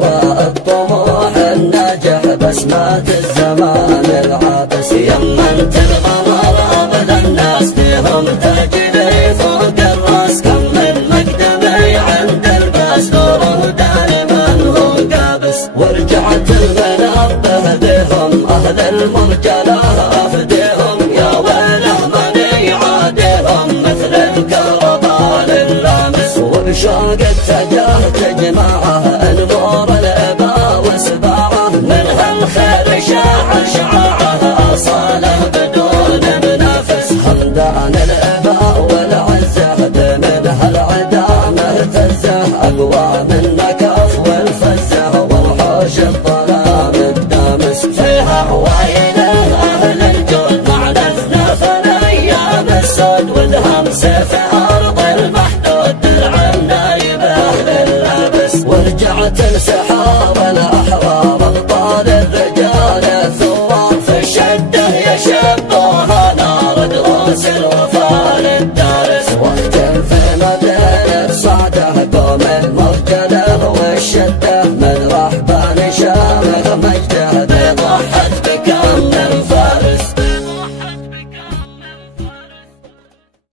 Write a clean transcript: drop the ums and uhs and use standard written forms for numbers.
والطموح الناجح بسمات الزمان العابس. يمنت القمر ابد الناس فيهم تجري فوق الراس، كم من مقدمي عند الباس نوره دائما هو قابس. ورجعت المنبه بهم اهل المرجله افديهم، يا ويله من يعاديهم مثل الكربال اللامس. وبشوق اتجاه تجمعه النور الاباء وسباعه، من هالخير شاع شعاعه اصاله بدون منافس. همدان الاباء والعزه بمن هالعدا مهتزه، اقوى من نكاف والفزه والحوش الظلام الدامس. فيها وايله اهل الجود مع الازناف الايام السود، ودهم سيف ارض المحدود درع النايب اهل اللابس. ورجعت